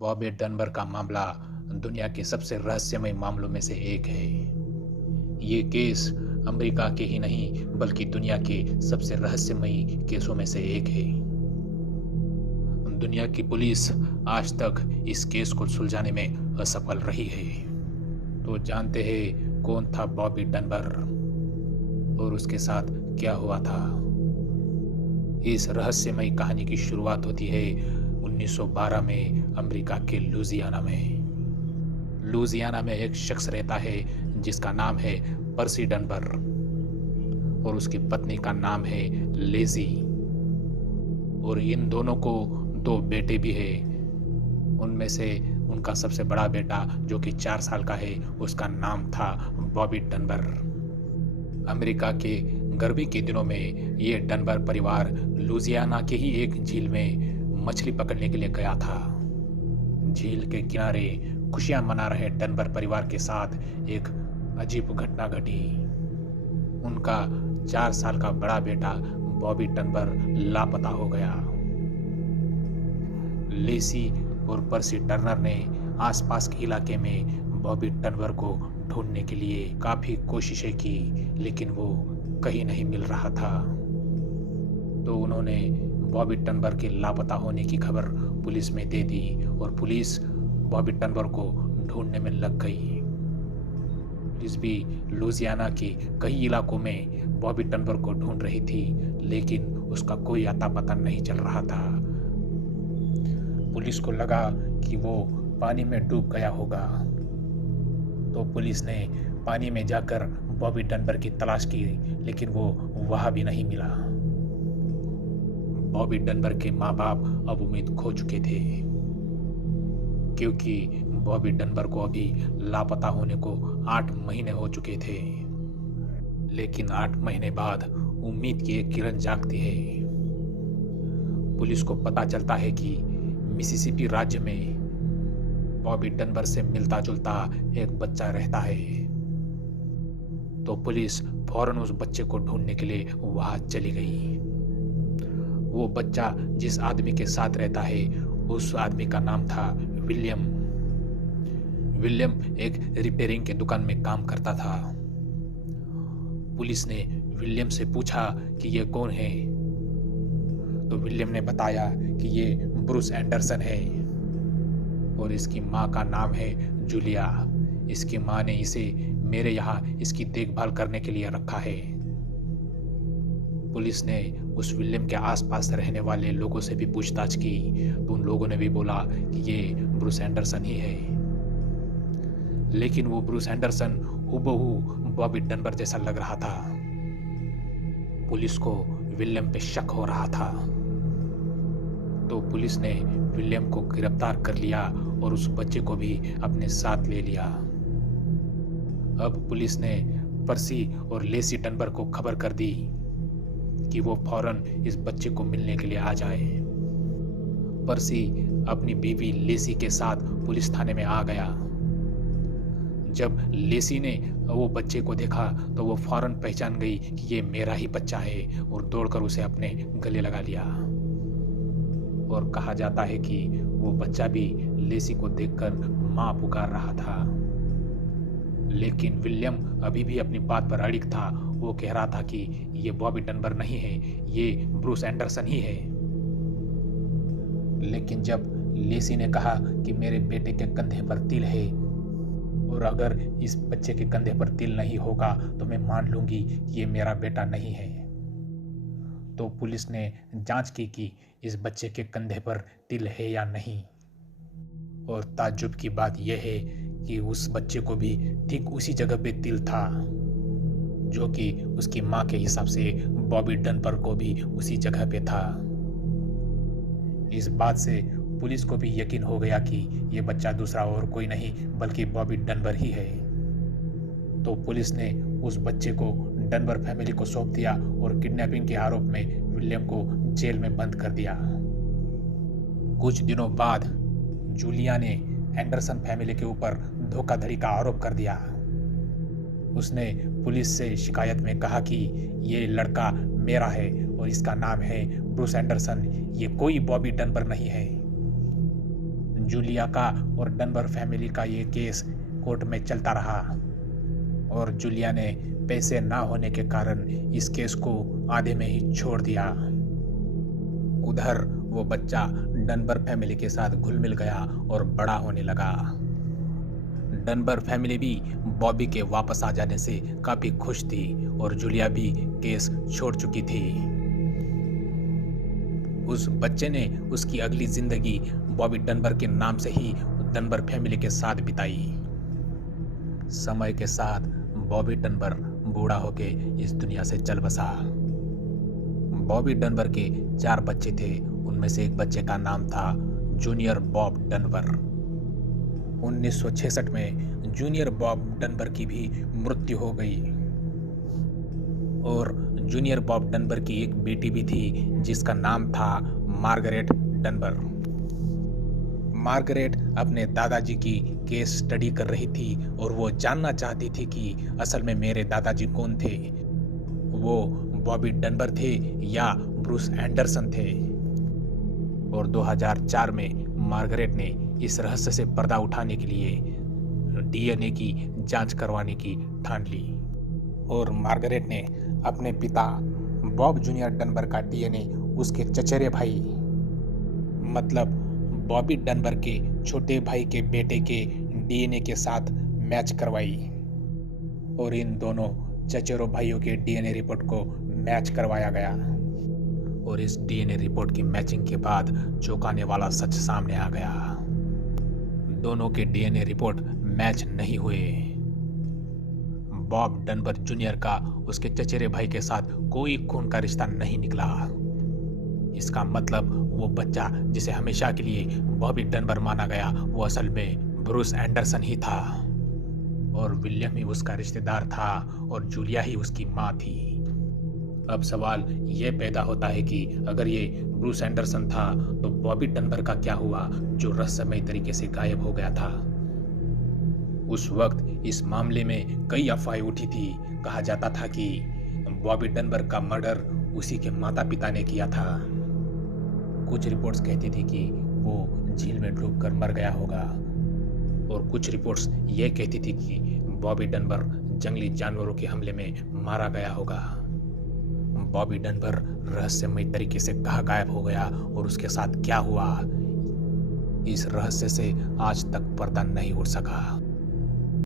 Bobby Dunbar का मामला दुनिया के सबसे रहस्यमय मामलों में से एक है। ये केस अमेरिका के ही नहीं बल्कि दुनिया के सबसे रहस्यमयी केसों में से एक है। दुनिया की पुलिस आज तक इस केस को सुलझाने में असफल रही है। तो जानते हैं कौन था बॉबी डनबर और उसके साथ क्या हुआ था। इस रहस्यमयी कहानी की शुरुआत होती है 1912 में अमेरिका के लुजियाना में। लुजियाना में एक शख्स रहता है जिसका नाम है पर्सी डनबर और उसकी पत्नी का नाम है लेजी। और इन दोनों को दो बेटे भी हैं। उनमें से उनका सबसे बड़ा बेटा जो कि 4 साल का है उसका नाम था बॉबी डनबर। अमेरिका के गर्मी के दिनों में ये डनबर परिवार लुजियाना के ही एक झील में मछली पकड़ने के लिए गया था। झील के किनारे खुशियां मना रहे डनबर परिवार के साथ एक अजीब घटना घटी। उनका 4 साल का बड़ा बेटा बॉबी डनबर लापता हो गया। लेसी और पर्सी टर्नर ने आसपास के इलाके में बॉबी डनबर को ढूंढने के लिए काफी कोशिशें की, लेकिन वो कहीं नहीं मिल रहा था। तो उन्होंने बॉबी डनबर के लापता होने की खबर पुलिस में दे दी और पुलिस बॉबी डनबर को ढूंढने में लग गई। पुलिस भी लुजियाना के कई इलाकों में बॉबी डनबर को ढूंढ रही थी, लेकिन उसका कोई अता पता नहीं चल रहा था। पुलिस को लगा कि वो पानी में डूब गया होगा, तो पुलिस ने पानी में जाकर बॉबी डनबर की तलाश की, लेकिन वो वहां भी नहीं मिला। बॉबी डनबर के माँ बाप अब उम्मीद खो चुके थे, क्योंकि बॉबी डनबर को अभी लापता होने को 8 महीने हो चुके थे। लेकिन 8 महीने बाद उम्मीद की एक किरण जागती है। पुलिस को पता चलता है कि मिसिसिपी राज्य में बॉबी डनबर से मिलता जुलता एक बच्चा रहता है। तो पुलिस फौरन उस बच्चे को ढूंढने के लिए वहां चली गई। वो बच्चा जिस आदमी के साथ रहता है उस आदमी का नाम था विलियम। विलियम एक रिपेयरिंग के दुकान में काम करता था। पुलिस ने विलियम से पूछा कि ये कौन है, तो विलियम ने बताया कि ये ब्रूस एंडरसन है और इसकी माँ का नाम है जूलिया। इसकी माँ ने इसे मेरे यहाँ इसकी देखभाल करने के लिए रखा है। पुलिस ने उस विलियम के आसपास रहने वाले लोगों से भी पूछताछ की, तो उन लोगों ने भी बोला कि ये ब्रूस एंडरसन ही है। लेकिन वो ब्रूस एंडरसन हूबहू बॉबी डनबर जैसा लग रहा था। पुलिस को विलियम पे शक हो रहा था, तो पुलिस ने विलियम को गिरफ्तार कर लिया और उस बच्चे को भी अपने साथ ले लिया। अब पुलिस ने पर्सी और लेसी डनबर को खबर कर दी कि वो फौरन इस बच्चे को मिलने के लिए आ जाए। पर्सी अपनी बीवी लेसी के साथ पुलिस थाने में आ गया। जब लेसी ने वो बच्चे को देखा तो वो फौरन पहचान गई कि ये मेरा ही बच्चा है और दौड़कर उसे अपने गले लगा लिया। और कहा जाता है कि वो बच्चा भी लेसी को देखकर मां पुकार रहा था। लेकिन विलियम अभी भी अपनी बात पर अड़िग था। वो कह रहा था कि ये बॉबी डनबर नहीं है, ये ब्रूस एंडरसन ही है। लेकिन जब लेसी ने कहा कि मेरे बेटे के कंधे पर तिल है और अगर इस बच्चे के कंधे पर तिल नहीं होगा तो मैं मान लूंगी कि ये मेरा बेटा नहीं है, तो पुलिस ने जांच की कि इस बच्चे के कंधे पर तिल है या नहीं। और ताज्जुब की बात यह है कि उस बच्चे को भी ठीक उसी जगह पे तिल था, जो कि उसकी माँ के हिसाब से बॉबी डनबर को भी उसी जगह पे था। इस बात से पुलिस को भी यकीन हो गया कि ये बच्चा दूसरा और कोई नहीं बल्कि बॉबी डनबर ही है। तो पुलिस ने उस बच्चे को डनबर फैमिली को सौंप दिया और किडनैपिंग के आरोप में विलियम को जेल में बंद कर दिया। कुछ दिनों बाद जूलिया ने एंडरसन फैमिली के ऊपर धोखाधड़ी का आरोप कर दिया। उसने पुलिस से शिकायत में कहा कि ये लड़का मेरा है और इसका नाम है ब्रूस एंडरसन, ये कोई बॉबी डनबर नहीं है। जूलिया का और डनबर फैमिली का ये केस कोर्ट में चलता रहा और जूलिया ने पैसे ना होने के कारण इस केस को आधे में ही छोड़ दिया। उधर वो बच्चा डनबर फैमिली के साथ घुल मिल गया और बड़ा होने लगा। डनबर फैमिली भी बॉबी के वापस आ जाने से काफी खुश थी और जूलिया भी केस छोड़ चुकी थी। उस बच्चे ने उसकी अगली जिंदगी बॉबी डनबर के नाम से ही डनबर फैमिली के साथ बिताई। समय के साथ बॉबी डनबर बूढ़ा होके इस दुनिया से चल बसा। बॉबी डनबर के 4 बच्चे थे, उनमें से एक बच्चे का नाम था जूनियर बॉब डनबर। 1966 में जूनियर बॉब डनबर की भी मृत्यु हो गई और जूनियर बॉब डनबर की एक बेटी भी थी जिसका नाम था मार्गरेट डनबर। मार्गरेट अपने दादाजी की केस स्टडी कर रही थी और वो जानना चाहती थी कि असल में मेरे दादाजी कौन थे, वो बॉबी डनबर थे या ब्रूस एंडरसन थे। और 2004 में मार्गरेट ने इस रहस्य से पर्दा उठाने के लिए डीएनए की जांच करवाने की ठान ली और मार्गरेट ने अपने पिता बॉब जूनियर डनबर का डीएनए उसके चचेरे भाई मतलब बॉबी डनबर के छोटे भाई के बेटे के डीएनए के साथ मैच करवाई और इन दोनों चचेरों भाइयों के डीएनए रिपोर्ट को मैच करवाया गया और इस डीएनए रिपोर्ट की मैचिंग के बाद चौंकाने वाला सच सामने आ गया। दोनों के डीएनए रिपोर्ट मैच नहीं हुए। बॉब डनबर जूनियर का उसके चचेरे भाई के साथ कोई खून का रिश्ता नहीं निकला। इसका मतलब वो बच्चा जिसे हमेशा के लिए बॉबी डनबर माना गया वो असल में ब्रूस एंडरसन ही था और विलियम ही उसका रिश्तेदार था और जूलिया ही उसकी माँ थी। अब सवाल ये पैदा होता है कि अगर ये ब्रूस एंडरसन था तो बॉबी डनबर का क्या हुआ जो रहस्यमय तरीके से गायब हो गया था। उस वक्त इस मामले में कई अफवाहें उठी थी। कहा जाता था कि बॉबी डनबर का मर्डर उसी के माता पिता ने किया था। कुछ रिपोर्ट्स कहती थी कि वो झील में डूबकर मर गया होगा और कुछ रिपोर्ट्स ये कहती थी कि बॉबी डनबर जंगली जानवरों के हमले में मारा गया होगा। बॉबी डनबर रहस्यमय तरीके से कहाँ गायब हो गया और उसके साथ क्या हुआ, इस रहस्य से आज तक पर्दा नहीं उठ सका।